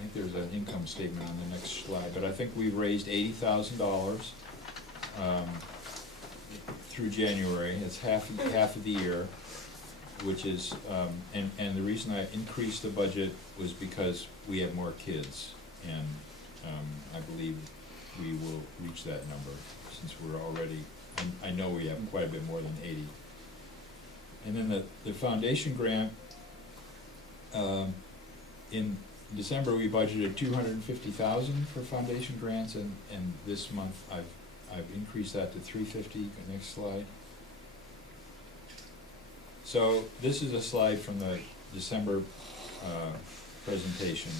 I think there's an income statement on the next slide, but I think we've raised $80,000 through January. It's half of the year, which is, and the reason I increased the budget was because we have more kids, and I believe we will reach that number, since we're already, I know we have quite a bit more than 80. And then the foundation grant, in December we budgeted $250,000 for foundation grants, and this month I've increased that to $350,000. The next slide. So this is a slide from the December presentation.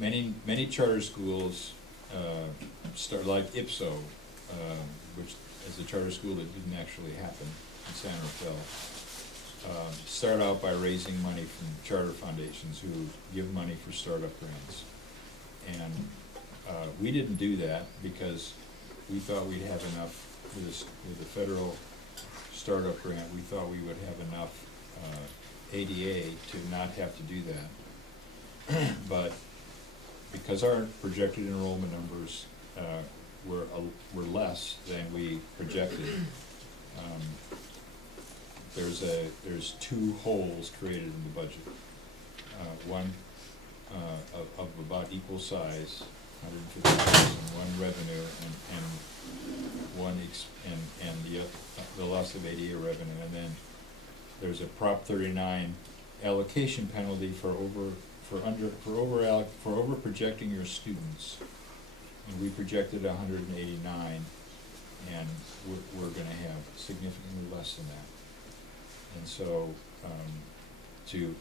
Many charter schools start, like IPSO, which is a charter school that didn't actually happen in San Rafael, start out by raising money from charter foundations who give money for startup grants. And we didn't do that because we thought we'd have enough with the federal startup grant. We thought we would have enough ADA to not have to do that. But because our projected enrollment numbers were less than we projected, there's two holes created in the budget. One of about equal size, 150,000, one revenue, and the loss of ADA revenue, and then there's a Prop 39 allocation penalty for over projecting your students, and we projected 189, and we're going to have significantly less than that. And so, to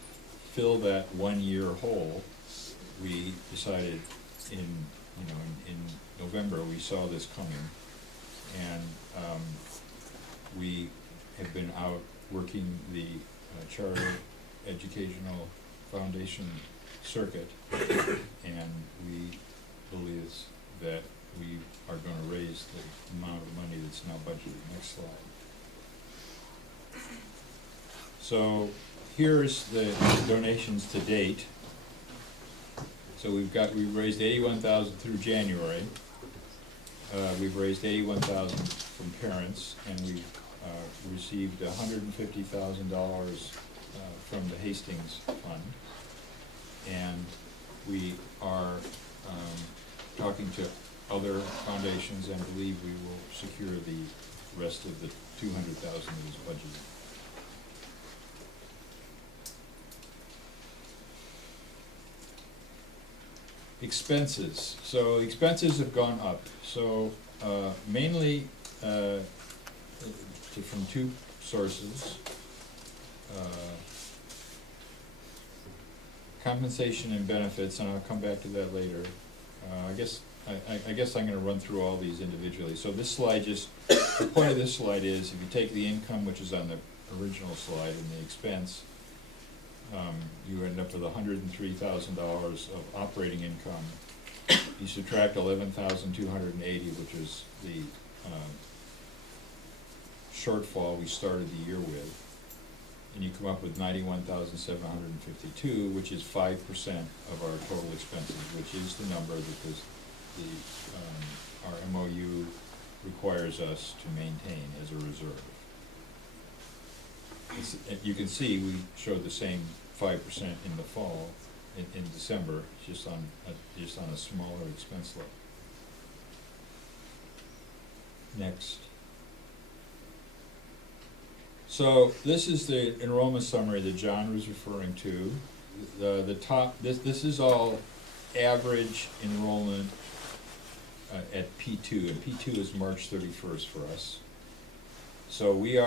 fill that 1 year hole, we decided in November we saw this coming, and we have been out working the charter educational foundation circuit, and we believe that we are going to raise the amount of money that's now budgeted. Next slide. So here's the donations to date. So we've raised $81,000 through January. We've raised $81,000 from parents, and we've received $150,000 from the Hastings Fund. And we are talking to other foundations and believe we will secure the rest of the $200,000 that is budgeted. Expenses. So expenses have gone up. So mainly from two sources. Compensation and benefits, and I'll come back to that later. I guess I'm going to run through all these individually. So this slide the point of this slide is, if you take the income, which is on the original slide, and the expense, you end up with $103,000 of operating income. You subtract $11,280, which is the shortfall we started the year with, and you come up with $91,752, which is 5% of our total expenses, which is the number because our MOU requires us to maintain as a reserve. You can see we showed the same 5% in the fall, in December, just on a smaller expense level. Next. So this is the enrollment summary that John was referring to. The top. This is all average enrollment at P2, and P2 is March 31st for us. So we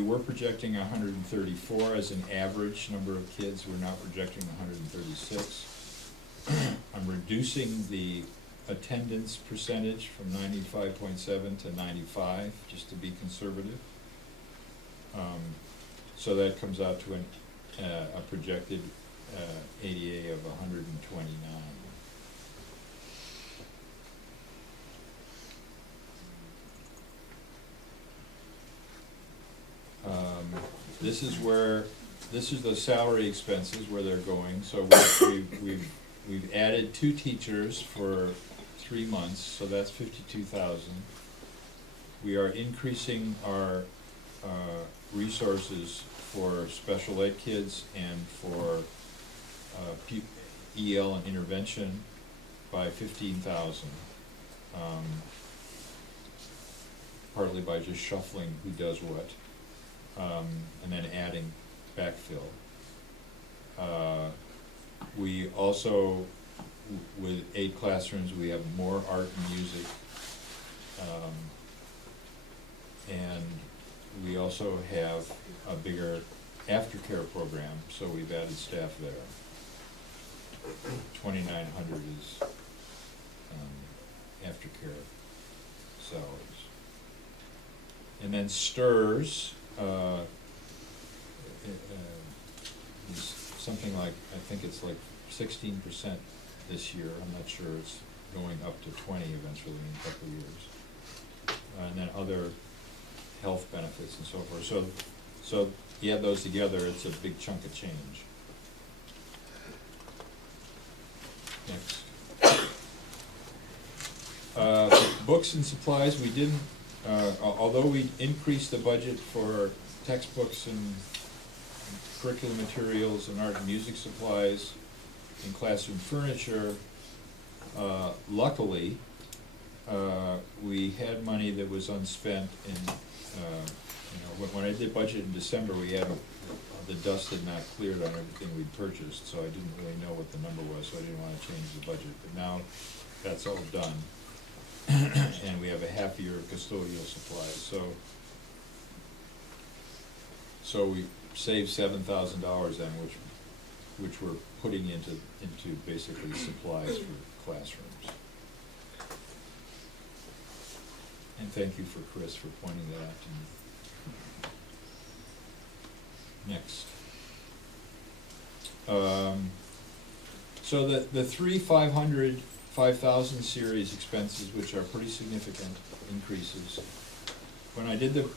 were projecting 134 as an average number of kids. We're now projecting 136. I'm reducing the attendance percentage from 95.7 to 95, just to be conservative. So that comes out to a projected ADA of 129. This is the salary expenses where they're going. So we've We've added 2 teachers for 3 months, so that's 52,000. We are increasing our resources for special ed kids and for EL and intervention by 15,000. Partly by just shuffling who does what, and then adding backfill. We also, with 8 classrooms, we have more art and music. And we also have a bigger aftercare program, so we've added staff there. 2,900 is aftercare salaries. And then STIRS is something like, I think it's like 16% this year. I'm not sure, it's going up to 20 eventually in a couple of years. And then other health benefits and so forth. So you add those together, it's a big chunk of change. Next. Books and supplies, we didn't, although we increased the budget for textbooks and curriculum materials and art and music supplies and classroom furniture, luckily, we had money that was unspent in, when I did budget in December, we had the dust had not cleared on everything we'd purchased, so I didn't really know what the number was, so I didn't want to change the budget. But now that's all done, and we have a half year of custodial supplies. So we saved $7,000 then, which we're putting into basically supplies for classrooms. And thank you for Chris for pointing that out to me. Next. So the 5,000 series expenses, which are pretty significant increases. When I did the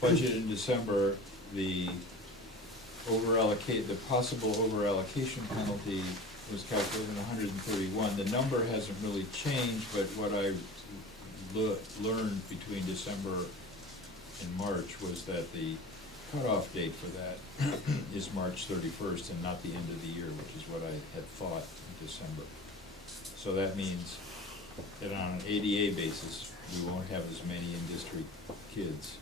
budget in December, the possible over-allocation penalty was calculated at 131. The number hasn't really changed, but what I learned between December and March was that the cutoff date for that is March 31st and not the end of the year, which is what I had thought in December. So that means that on an ADA basis, we won't have as many in-district kids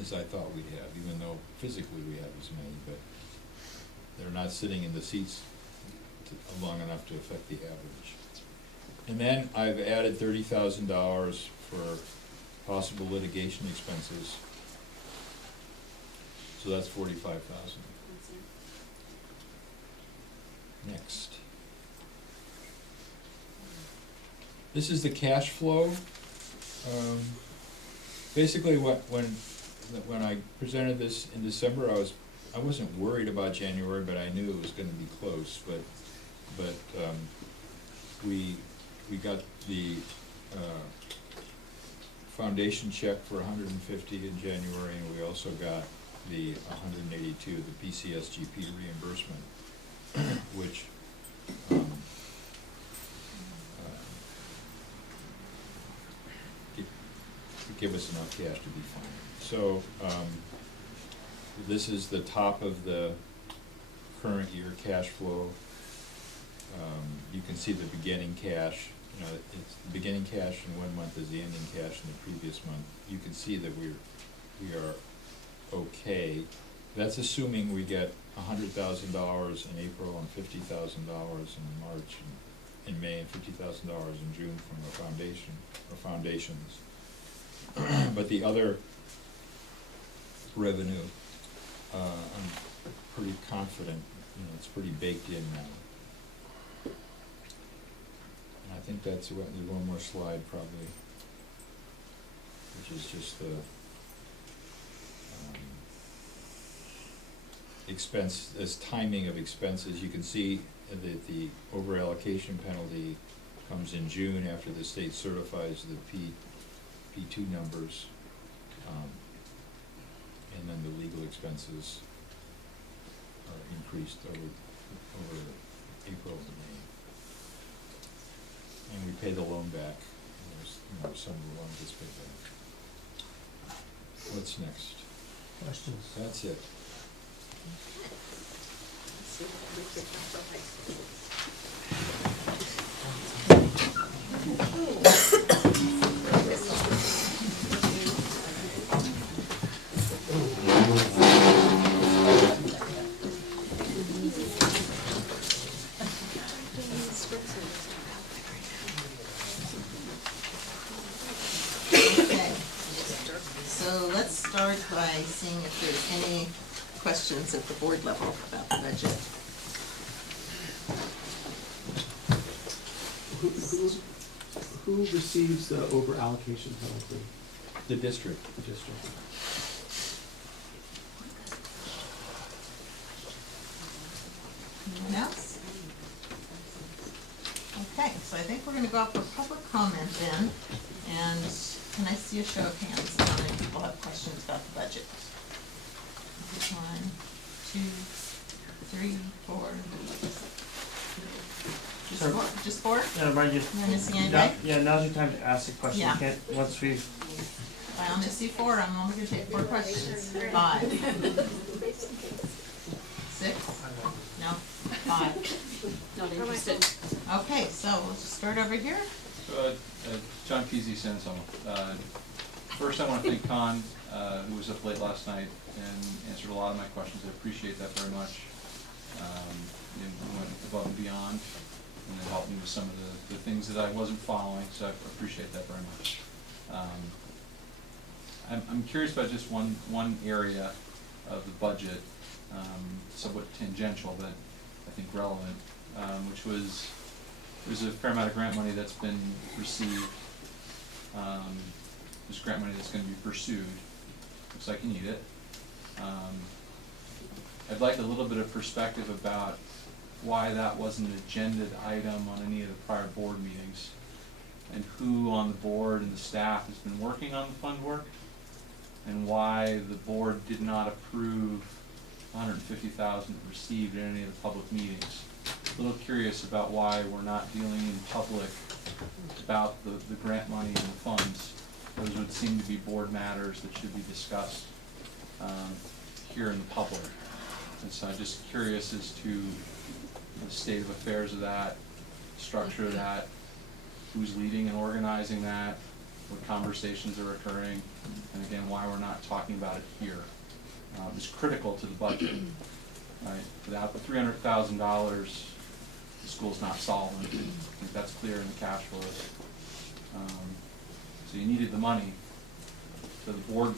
as I thought we'd have, even though physically we have as many, but they're not sitting in the seats long enough to affect the average. And then I've added $30,000 for possible litigation expenses. So that's 45,000. Next. This is the cash flow. Basically, when I presented this in December, I wasn't worried about January, but I knew it was going to be close. But we got the foundation check for $150 in January, and we also got the $182, the PCSGP reimbursement, which give us enough cash to be fine. So this is the top of the current year cash flow. You can see the beginning cash. It's the beginning cash in one month is the ending cash in the previous month. You can see that we are okay. That's assuming we get $100,000 in April and $50,000 in March and in May and $50,000 in June from the foundation or foundations. But the other revenue, I'm pretty confident, it's pretty baked in now. And I think that's one more slide probably, which is just the expense, as timing of expenses. You can see that the over-allocation penalty comes in June after the state certifies the P2 numbers, and then the legal expenses are increased over over April to May. And we pay the loan back, and there's, some of the loan gets paid back. What's next? Questions? That's it. Let's see what we picked up for high school. Okay, so let's start by seeing if there's any questions at the board level about the budget. Who receives the over allocation penalty? The district. The district. Anyone else? Okay, so I think we're gonna go out for public comment then, and can I see a show of hands how many people have questions about the budget? 1, 2, 3, 4. Just Sure. four? Just four? Yeah, right, Am I missing yeah, anybody? yeah, now's your time to ask the question. Yeah. You can't, once we've, I only see 4, I'm only gonna take 4 questions. 5. 6? No, 5. Not interested. Okay, so we'll just start over here. So, John Peasy, Sansoma. First, I want to thank Con, who was up late last night and answered a lot of my questions. I appreciate that very much. You went above and beyond, and it helped me with some of the things that I wasn't following, so I appreciate that very much. I'm curious about just one area of the budget, somewhat tangential, but I think relevant, which was, there's a fair amount of grant money that's been received. There's grant money that's gonna be pursued. Looks like you need it. I'd like a little bit of perspective about why that wasn't an agended item on any of the prior board meetings, and who on the board and the staff has been working on the fund work, and why the board did not approve $150,000 received in any of the public meetings. A little curious about why we're not dealing in public about the grant money and the funds. Those would seem to be board matters that should be discussed here in the public. And so I'm just curious as to the state of affairs of that, structure of that, who's leading and organizing that, what conversations are occurring, and again, why we're not talking about it here. It's critical to the budget, right? Without the $300,000, the school's not solvent. I think that's clear in the cash flows. So you needed the money. So the board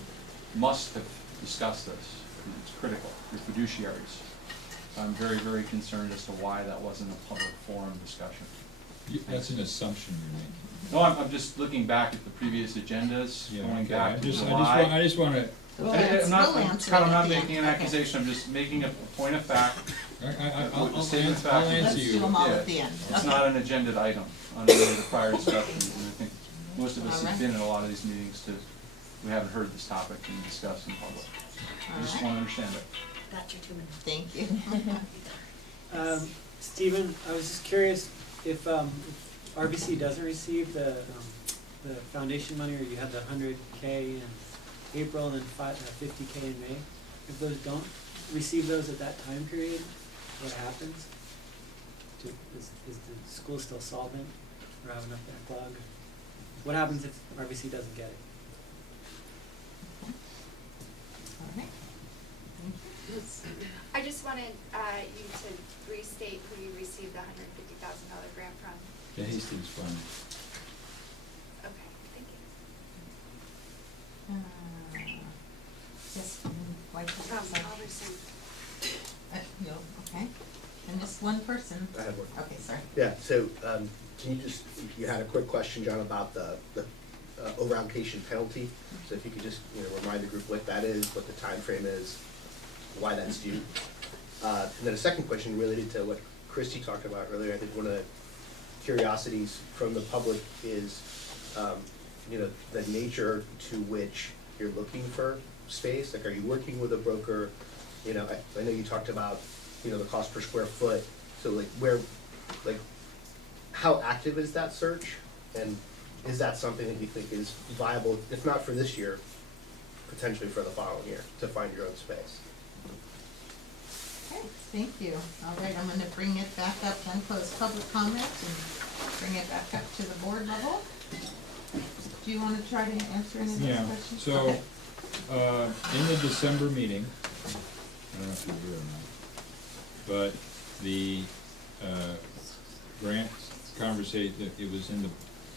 must have discussed this. It's critical. You're fiduciaries. So I'm very, very concerned as to why that wasn't a public forum discussion. That's an assumption you're making. No, I'm just looking back at the previous agendas, Yeah, going okay. back I to just July. I just wanna, We'll I'm answer not, it I'm at not the making an end. accusation, I'm just making a point of fact. I'll Statement of answer fact. Let's you. do them all Yeah. at the end. It's Okay. not an agended item on any of the prior discussions, and I think most of us have Alright. been in a lot of these meetings we haven't heard this topic being discussed in public. I just Alright. wanna understand it. Got your 2 minutes. Thank you. Stephen, I was just curious if RBC doesn't receive the foundation money, or you had the 100K in April and then 50K in May. If those don't receive those at that time period, what happens? Is the school still solvent or have enough backlog? What happens if RBC doesn't get it? All right. I just wanted you to restate who you received the $150,000 grant from. The Hastings Fund. Okay, thank you. Yes, why can't I say? I'll receive. No, okay. And just one person. I have one. Okay, sorry. Yeah, so, can you just, you had a quick question, John, about the over-allocation penalty. So if you could just, remind the group what that is, what the time frame is, why that's due. And then a second question related to what Christy talked about earlier. I think one of the curiosities from the public is, the nature to which you're looking for space. Like, are you working with a broker? I know you talked about you know, the cost per square foot, so like where, like, how active is that search? And is that something that you think is viable, if not for this year, potentially for the following year, to find your own space? Okay, thank you. All right, I'm gonna bring it back up, then close public comment and bring it back up to the board level. Do you wanna try to answer any of those Yeah, questions? so, Okay. in the December meeting, I don't know if you're here or not, but the, grant conversation, it was in the,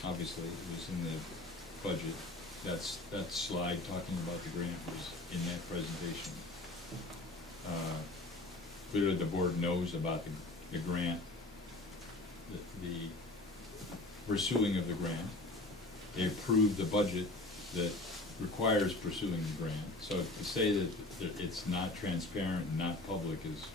obviously, it was in the budget. That slide talking about the grant was in that presentation. Clearly the board knows about the grant, the pursuing of the grant. They approved the budget that requires pursuing the grant. So to say that it's not transparent and not public is,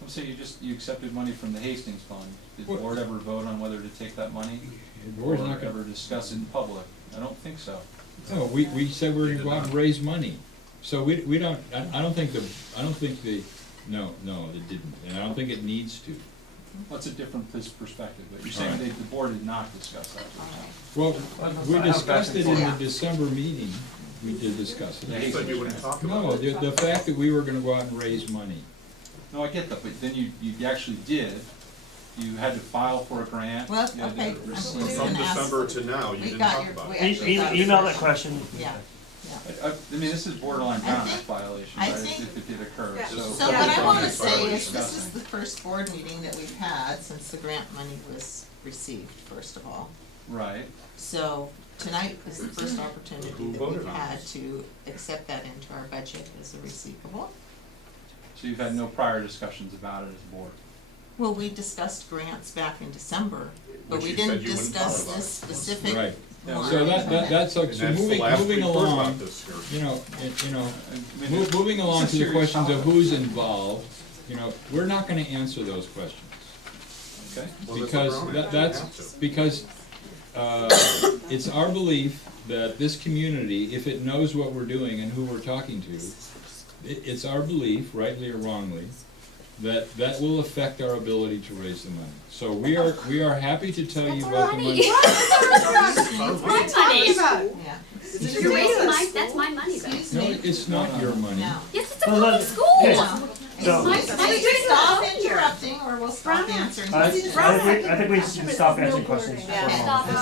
I'm saying you accepted money from the Hastings Fund. Did the What- board ever vote on whether to take that money? the board's not Or ever gonna, discuss it in public? I don't think so. no, we said we're gonna go out and raise money. So we don't, I don't think no, it didn't, and I don't think it needs to. What's a different perspective? But you're saying Alright. the board did not discuss that. All right. Well, we discussed it in the Yeah. December meeting, we did discuss The it. Hastings you wouldn't grant. talk about No, it. the fact that we were gonna go out and raise money. No, I get that, but then you actually did. You had to file for a grant. Well, you had to okay, receive- I'm just From gonna ask- December to now, you We didn't got talk your- about we it. actually got your Email that question. question. Yeah, yeah. I mean, this is borderline I Brown think- Act violation, I right, think- if it did occur, Yeah. so. So what I wanna say is, Violation. this is the first board meeting that we've had since the grant money was received, first of all. Right, So tonight is the first opportunity Who that voted we've on had this? to accept that into our budget as a receivable. so you've had no prior discussions about it as a board. Well, we discussed grants back in December, but Which we you didn't said you wouldn't talk discuss about. this specific Right. one. So that's like, And so that's the last moving we've heard along, about this here. you know, I mean, moving along it's to a the serious questions of topic. who's involved, you know, we're not gonna answer those questions. Okay, Well, that's Because what we're on. that's, You have to. because, it's our belief that this community, if it knows what we're doing and who we're talking to, it's our belief, rightly or wrongly, that that will affect our ability to raise the money. So we are happy to tell you about the money. What are you talking about? Yeah. You're wasting my, that's my money, though. Excuse No, me? it's not your money. No. Yes, it's a Well, public let- school. okay. No. So- My- Excuse my me. students Stop are here. interrupting or we'll stop answering I questions. think we should stop answering questions for a Okay. moment.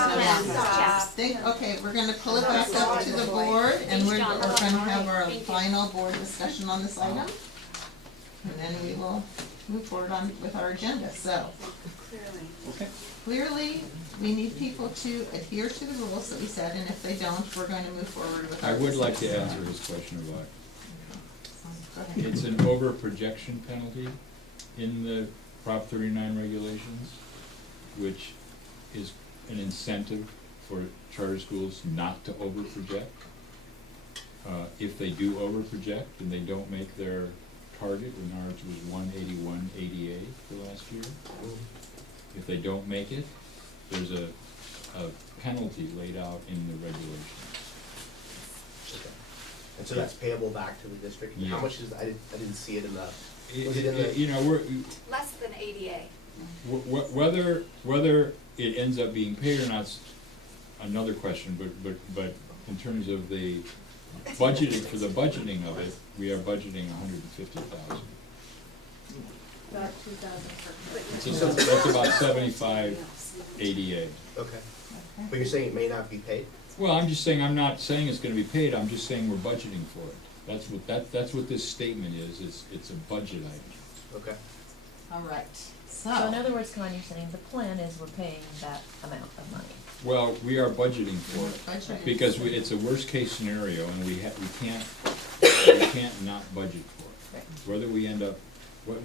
We're gonna pull it back up to the board and we're gonna have our final board discussion on this item. And then we will move forward on with our agenda, so. Clearly. okay. Clearly, we need people to adhere to the rules that we set, and if they don't, we're going to move forward with our. I would like to discussion. answer his question about, Go ahead. it's an over projection penalty in the Prop 39 regulations, which is an incentive for charter schools not to over project. If they do over project and they don't make their target, and ours was 181.88 for last year. If they don't make it, there's a penalty laid out in the regulations. Okay. And so that's payable back to the district? Yeah. How much is, I didn't see it in the, was it in the? You know, we're, Less than ADA. whether it ends up being paid or not's another question, but in terms of the budgeting, for the budgeting of it, we are budgeting 150,000. About 2,000 per So that's about 75 ADA. Okay. But you're saying it may not be paid? Well, I'm just saying, I'm not saying it's gonna be paid, I'm just saying we're budgeting for it. That's what this statement is, it's a budget item. Okay. All right, So in other words, Con, you're saying the plan is we're paying that amount of money. Well, we are budgeting for it, Budget. because it's a worst-case scenario, and we can't not budget for it. Right. Whether we end up, what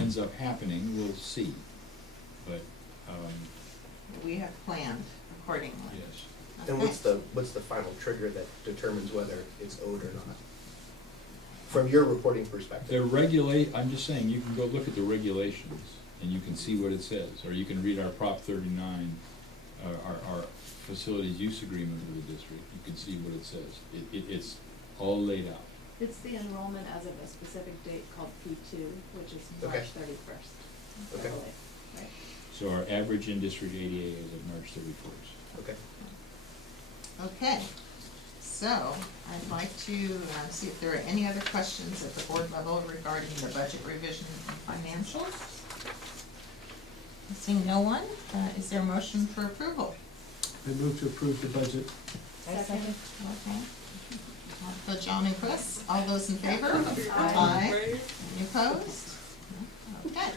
ends up happening, we'll see. But, We have planned accordingly. yes. And Okay. what's the final trigger that determines whether it's owed or not? From your reporting perspective? I'm just saying, you can go look at the regulations, and you can see what it says, or you can read our Prop 39, our facilities use agreement with the district, you can see what it says. It's all laid out. It's the enrollment as of a specific date called P2, which is Okay. March 31st. Okay. Right. So our average in-district ADA is of March 31st. Okay. Okay, so I'd like to see if there are any other questions at the board level regarding the budget revision and financials. Seeing no one, is there a motion for approval? I move to approve the budget. Second. Okay. So John and Chris, all those in favor? Aye. Any opposed? Okay.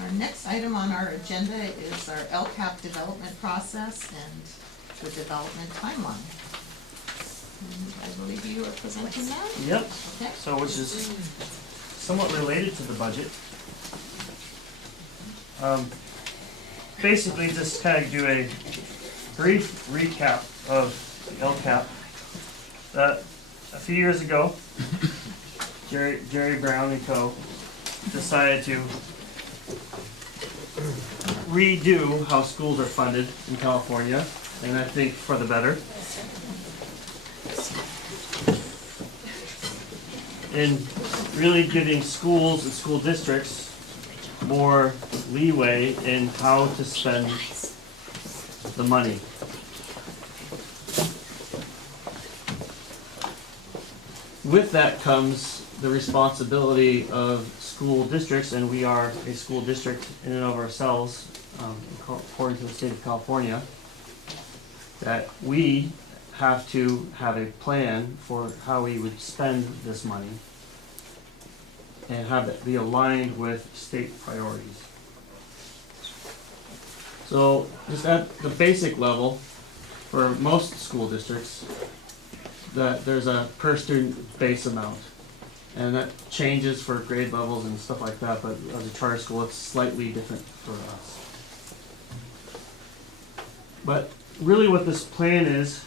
Our next item on our agenda is our LCAP development process and the development timeline. And I believe you are presenting that? Yep, Okay. so which is somewhat related to the budget. Basically, just kind of do a brief recap of the LCAP. That a few years ago, Jerry Brown and Co. decided to redo how schools are funded in California, and I think for the better. In really giving schools and school districts more leeway in how to spend the money. With that comes the responsibility of school districts, and we are a school district in and of ourselves, according to the state of California, that we have to have a plan for how we would spend this money and have it be aligned with state priorities. So just at the basic level, for most school districts, that there's a per student base amount. And that changes for grade levels and stuff like that, but as a charter school, it's slightly different for us. But really what this plan is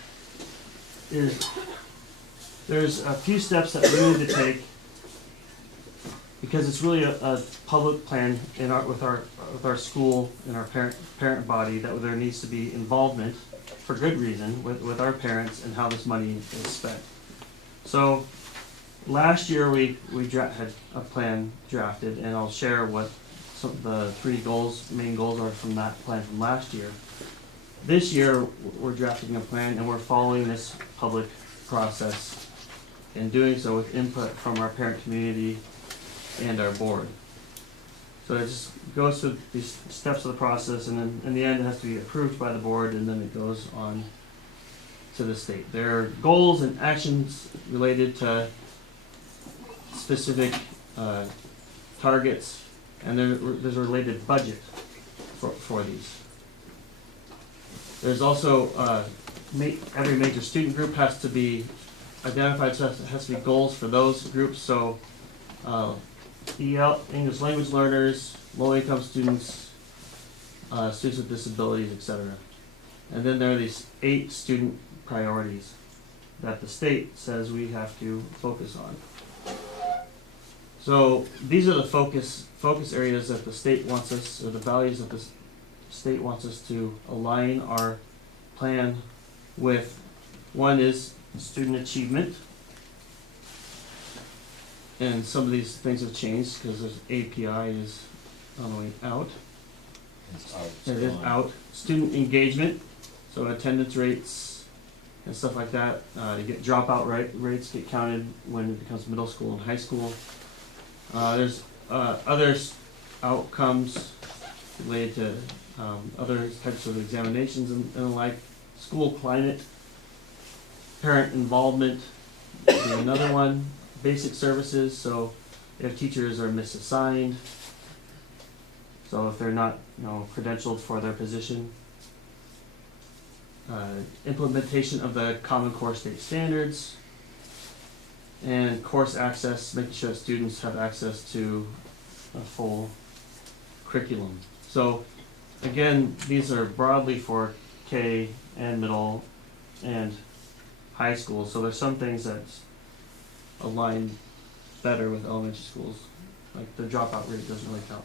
there's a few steps that we need to take, because it's really a public plan with our school and our parent body, that there needs to be involvement for good reason with our parents and how this money is spent. So last year we had a plan drafted, and I'll share what the three main goals are from that plan from last year. This year we're drafting a plan, and we're following this public process, and doing so with input from our parent community and our board. So it just goes through these steps of the process, and then in the end it has to be approved by the board, and then it goes on to the state. There are goals and actions related to specific targets, and there's a related budget for these. There's also every major student group has to be identified, so it has to be goals for those groups. So EL, English language learners, low-income students, students with disabilities, etc. And then there are these 8 student priorities that the state says we have to focus on. So these are the focus areas that the state wants us, or the values that the state wants us to align our plan with. One is student achievement. And some of these things have changed because this API is on the way out. It's out. It is out. Student engagement, so attendance rates and stuff like that. You get dropout rates get counted when it becomes middle school and high school. There's other outcomes related to other types of examinations and the like. School climate, parent involvement would be another one. Basic services, so if teachers are misassigned, so if they're not, credentialed for their position. Implementation of the Common Core state standards, and course access, making sure that students have access to a full curriculum. So again, these are broadly for K and middle and high school, so there's some things that align better with elementary schools. Like the dropout rate doesn't really count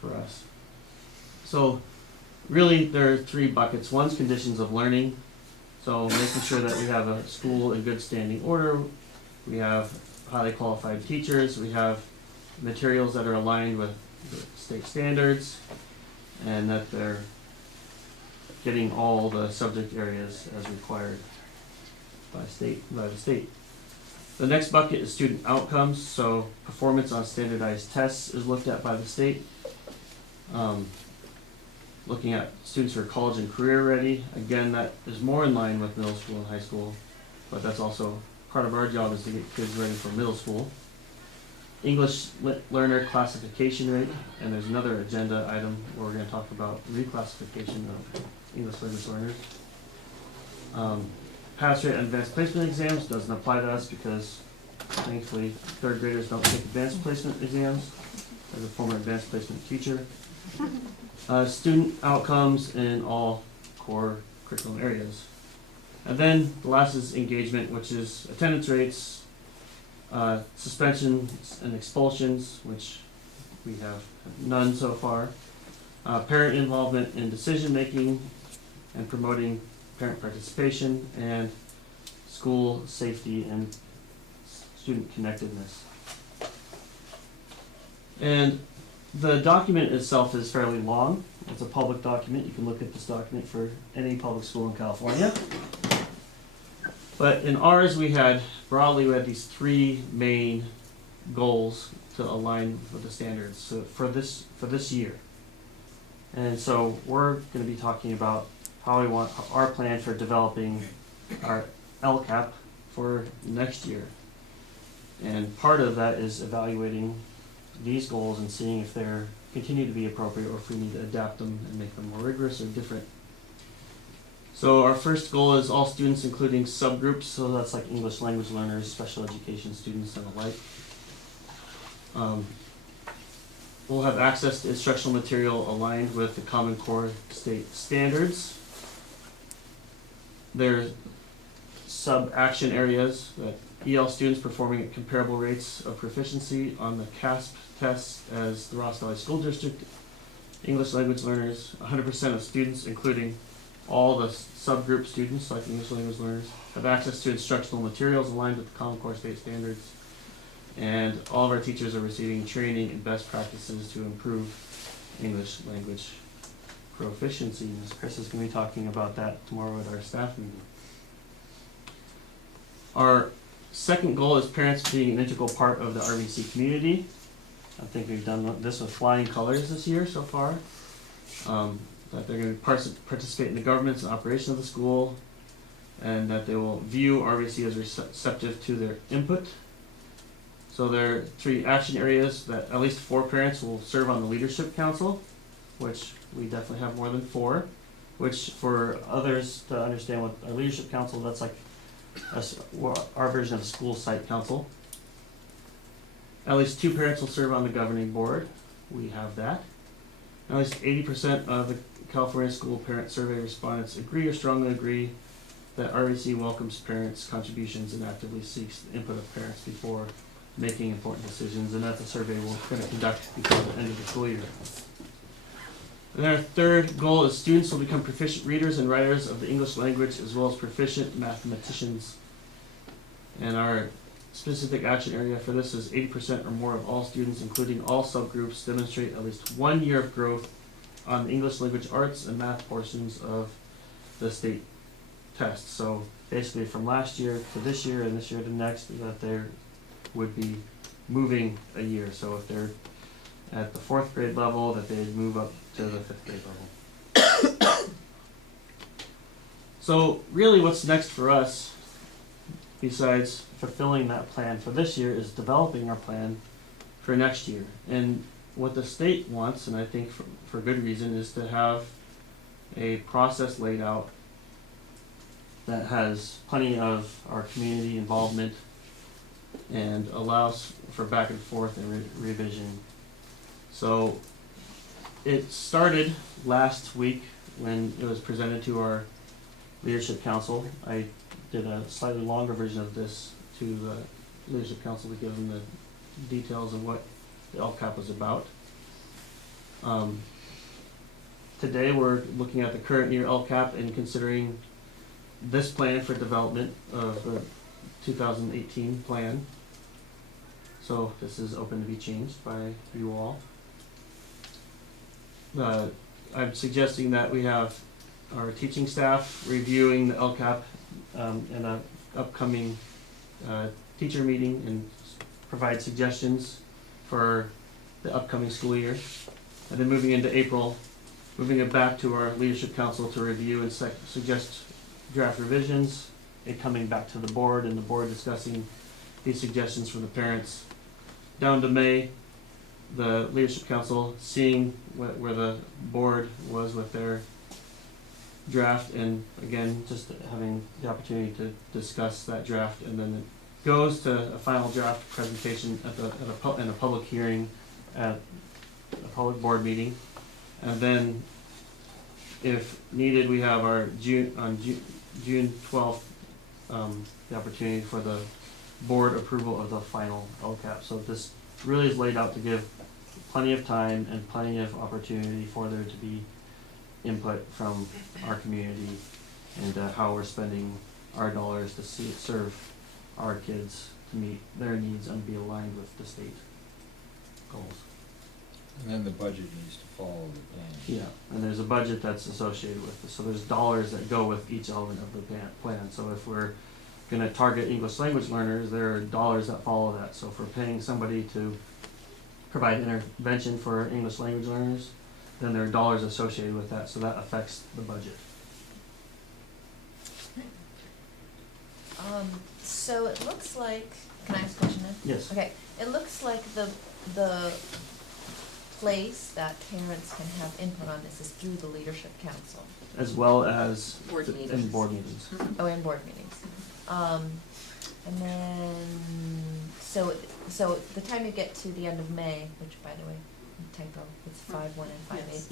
for us. So really there are 3 buckets. One's conditions of learning, so making sure that we have a school in good standing order, we have highly qualified teachers, we have materials that are aligned with the state standards, and that they're getting all the subject areas as required by the state. The next bucket is student outcomes, so performance on standardized tests is looked at by the state. Looking at students who are college and career ready, again, that is more in line with middle school and high school, but that's also part of our job is to get kids ready for middle school. English learner classification rate, and there's another agenda item where we're gonna talk about reclassification of English language learners. Pass rate on advanced placement exams doesn't apply to us because thankfully third graders don't take advanced placement exams, as a former advanced placement teacher. Student outcomes in all core curriculum areas. And then the last is engagement, which is attendance rates, suspensions and expulsions, which we have none so far. Parent involvement in decision making and promoting parent participation, and school safety and student connectedness. And the document itself is fairly long. It's a public document. You can look at this document for any public school in California. But in ours, we had these three main goals to align with the standards for this year. And so we're going to be talking about how we want our plan for developing our LCAP for next year. And part of that is evaluating these goals and seeing if they're continue to be appropriate or if we need to adapt them and make them more rigorous or different. So our first goal is all students including subgroups, so that's like English language learners, special education students and the like. We'll have access to instructional material aligned with the Common Core state standards. There's sub-action areas that EL students performing at comparable rates of proficiency on the CASP tests as the Ross Valley School District. English language learners, 100% of students, including all the subgroup students like English language learners, have access to instructional materials aligned with the Common Core state standards. And all of our teachers are receiving training and best practices to improve English language proficiency. Ms. Chris is going to be talking about that tomorrow at our staff meeting. Our second goal is parents being an integral part of the RVC community. I think we've done this with flying colors this year so far. That they're going to participate in the governance and operation of the school, and that they will view RVC as receptive to their input. So there are 3 action areas that at least 4 parents will serve on the leadership council, which we definitely have more than 4, which for others to understand what a leadership council, that's like our version of a school site council. At least 2 parents will serve on the governing board. We have that. At least 80% of the California School Parent Survey respondents agree or strongly agree that RVC welcomes parents' contributions and actively seeks the input of parents before making important decisions, and that's a survey we're going to conduct before the end of the school year. And our third goal is students will become proficient readers and writers of the English language as well as proficient mathematicians. And our specific action area for this is 80% or more of all students, including all subgroups, demonstrate at least 1 year of growth on the English language arts and math portions of the state test. So basically from last year to this year and this year to next, that there would be moving a year. So if they're at the 4th grade level, that they'd move up to the 5th grade level. So really what's next for us, besides fulfilling that plan for this year, is developing our plan for next year. And what the state wants, and I think for good reason, is to have a process laid out that has plenty of our community involvement and allows for back and forth and revision. So it started last week when it was presented to our leadership council. I did a slightly longer version of this to the leadership council to give them the details of what the LCAP was about. Today we're looking at the current year LCAP and considering this plan for development of the 2018 plan. So this is open to be changed by you all. I'm suggesting that we have our teaching staff reviewing the LCAP in a upcoming teacher meeting and provide suggestions for the upcoming school year. And then moving into April, moving it back to our leadership council to review and suggest draft revisions, and coming back to the board and the board discussing these suggestions from the parents. Down to May, the leadership council seeing where the board was with their draft, and again, just having the opportunity to discuss that draft, and then it goes to a final draft presentation in a public hearing at a public board meeting, and then if needed, we have our June 12th, the opportunity for the board approval of the final LCAP. So this really is laid out to give plenty of time and plenty of opportunity for there to be input from our community and how we're spending our dollars to serve our kids, to meet their needs and be aligned with the state goals. And then the budget needs to follow the plan. Yeah, and there's a budget that's associated with this, so there's dollars that go with each element of the plan. So if we're gonna target English language learners, there are dollars that follow that. So if we're paying somebody to provide intervention for English language learners, then there are dollars associated with that, so that affects the budget. So it looks like, can I ask a question then? Yes. Okay, it looks like the place that parents can have input on this is through the leadership council. As well as Board in meetings. board meetings. Oh, and board meetings. And then, so the time you get to the end of May, which by the way, typo, it's 5/1 and 5/8.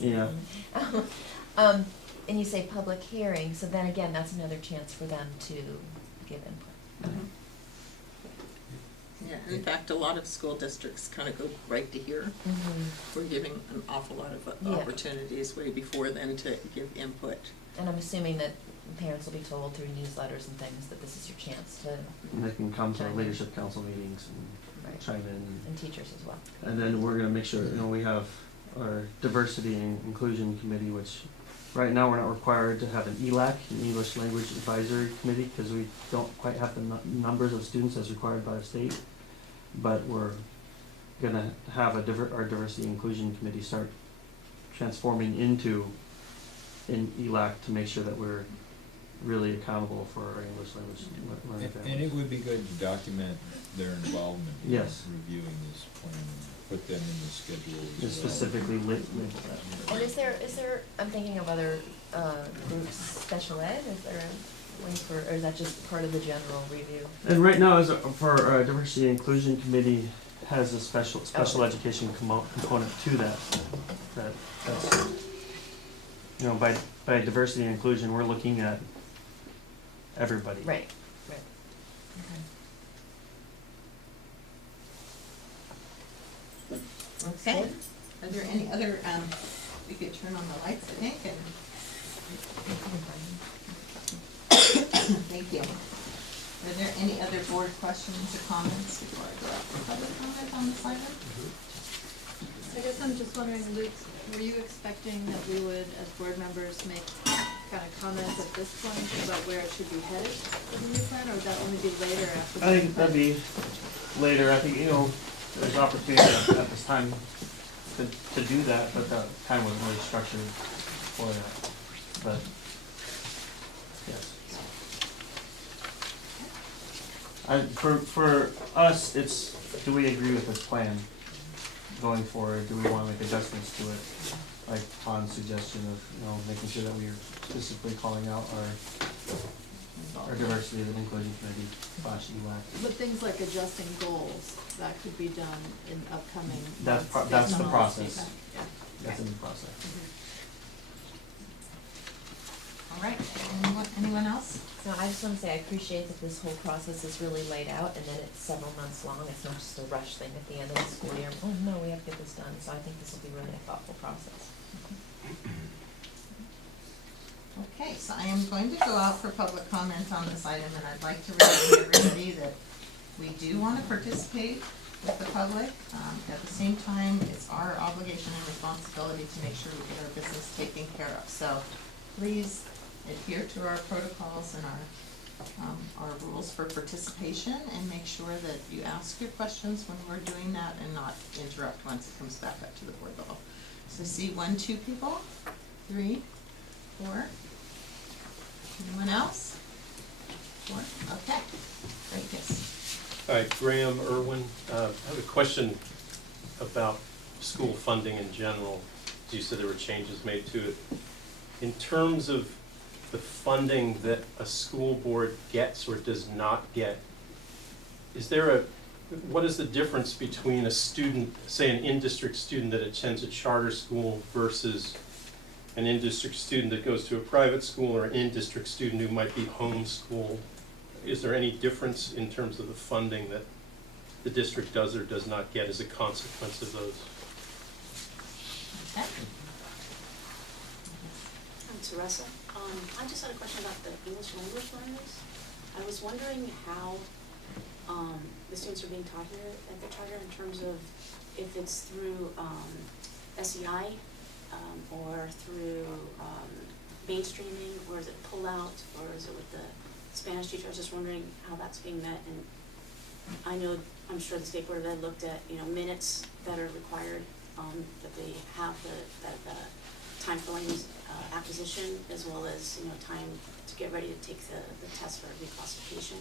Yeah. And you say public hearing, so then again, that's another chance for them to give input. Okay. Yeah, in fact, a lot of school districts kind of go right to here. We're giving an awful lot of Yeah. opportunities way before then to give input. And I'm assuming that parents will be told through newsletters and things that this is your chance to, And they can come to our Chime in. leadership council meetings and right, chime in. and teachers as well. And then we're gonna make sure, we have our diversity and inclusion committee, which right now we're not required to have an ELAC, an English Language Advisory Committee, because we don't quite have the numbers of students as required by the state. But we're gonna have our diversity and inclusion committee start transforming into an ELAC to make sure that we're really accountable for our English language learning And families. it would be good to document their involvement in Yes. reviewing this plan and put them in the schedule as Just well. specifically label that. And is there, I'm thinking of other, groups, special ed, is there a way for, or is that just part of the general review? And right now, for our diversity and inclusion committee has a special Okay. education component to that. That's, by diversity and inclusion, we're looking at everybody. Right. Okay. Are there any other, we could turn on the lights, I think, and thank you. Are there any other board questions or comments before I go up for public comment on this item? I guess I'm just wondering, Luke, were you expecting that we would, as board members, make kind of comments at this point about where it should be headed for the new plan, or would that only be later after? I think that'd be later. I think, there's opportunity at this time to do that, but that time wasn't really structured for that. But, yes. For us, it's, do we agree with this plan going forward? Do we wanna make adjustments to it? Like Han's suggestion of, making sure that we are specifically calling out our diversity and inclusion committee / ELAC. But things like adjusting goals, that could be done in upcoming That's months that's based the on process. feedback. Yeah. That's in the process. All right, anyone else? No, I just wanna say I appreciate that this whole process is really laid out and that it's several months long, it's not just a rush thing at the end of the school year, oh no, we have to get this done, so I think this will be really a thoughtful process. Okay, so I am going to go out for public comment on this item, and I'd like to remind everybody that we do want to participate with the public. At the same time, it's our obligation and responsibility to make sure we get our business taken care of. So please adhere to our protocols and our rules for participation, and make sure that you ask your questions when we're doing that and not interrupt once it comes back up to the board level. So see 1, 2 people, 3, 4. Anyone else? 4, okay, great, yes. Hi, Graham Irwin. I have a question about school funding in general. As you said, there were changes made to it. In terms of the funding that a school board gets or does not get, what is the difference between a student, say an in-district student that attends a charter school versus an in-district student that goes to a private school, or an in-district student who might be homeschooled? Is there any difference in terms of the funding that the district does or does not get as a consequence of those? Okay. I'm Teresa. I just had a question about the English language learners. I was wondering how the students are being taught here at the charter, in terms of if it's through SEI or through mainstreaming, or is it pull out, or is it with the Spanish teacher? I was just wondering how that's being met. And I know, I'm sure the State Board of Ed looked at, minutes that are required, that they have the time for language acquisition, as well as, time to get ready to take the test for reclassification.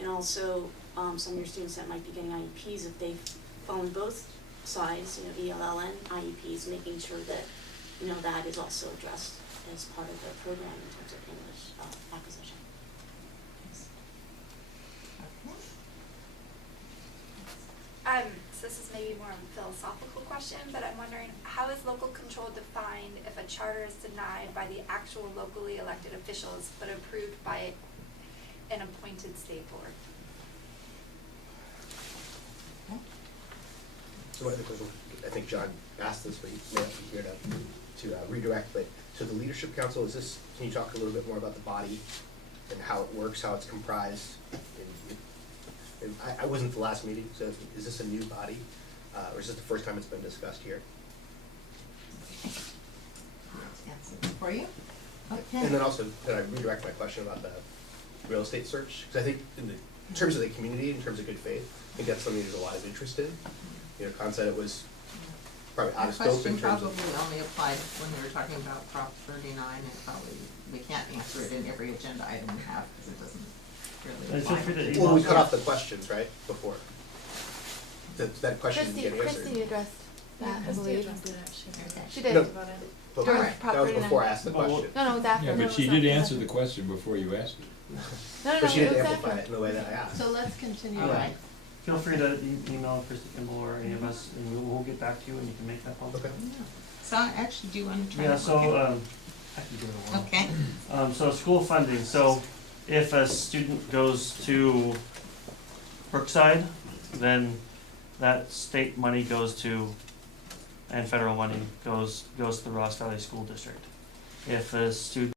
And also, some of your students that might be getting IEPs, if they've fallen both sides, ELL and IEPs, making sure that, that is also addressed as part of the program in terms of English acquisition. So this is maybe more of a philosophical question, but I'm wondering, how is local control defined if a charter is denied by the actual locally elected officials but approved by an appointed state board? So I think John asked this, but you may have to be here to redirect, but so the leadership council, can you talk a little bit more about the body and how it works, how it's comprised? And I wasn't at the last meeting, so is this a new body, or is this the first time it's been discussed here? Answer this for you. Okay. And then also, can I redirect my question about the real estate search? Because I think in terms of the community, in terms of good faith, I think that's something there's a lot of interest in. Con said it was probably out of scope in terms of. That question probably only applied when we were talking about Prop 39, and probably, we can't answer it in every agenda item we have, because it doesn't really Feel apply. free to Well, we email. cut off the questions, right, before? That question didn't get answered. Christy addressed that, I believe. Okay. She did. No. About it. But During that Prop was 39. before I asked the Well, question. No, it was after. Yeah, No, but it she was did after. answer the question before you asked it. No, But she it didn't was amplify after. it in the way that I asked. So let's continue. All right. Feel free to email Christy Kimball or any of us, and we'll get back to you, and you can make that phone. Okay. So I actually do want to try. Yeah, to so, look at- I can do it alone. Okay, So school funding, so if a student goes to Brookside, then that state money goes to, and federal money goes to the Ross Valley School District. If a student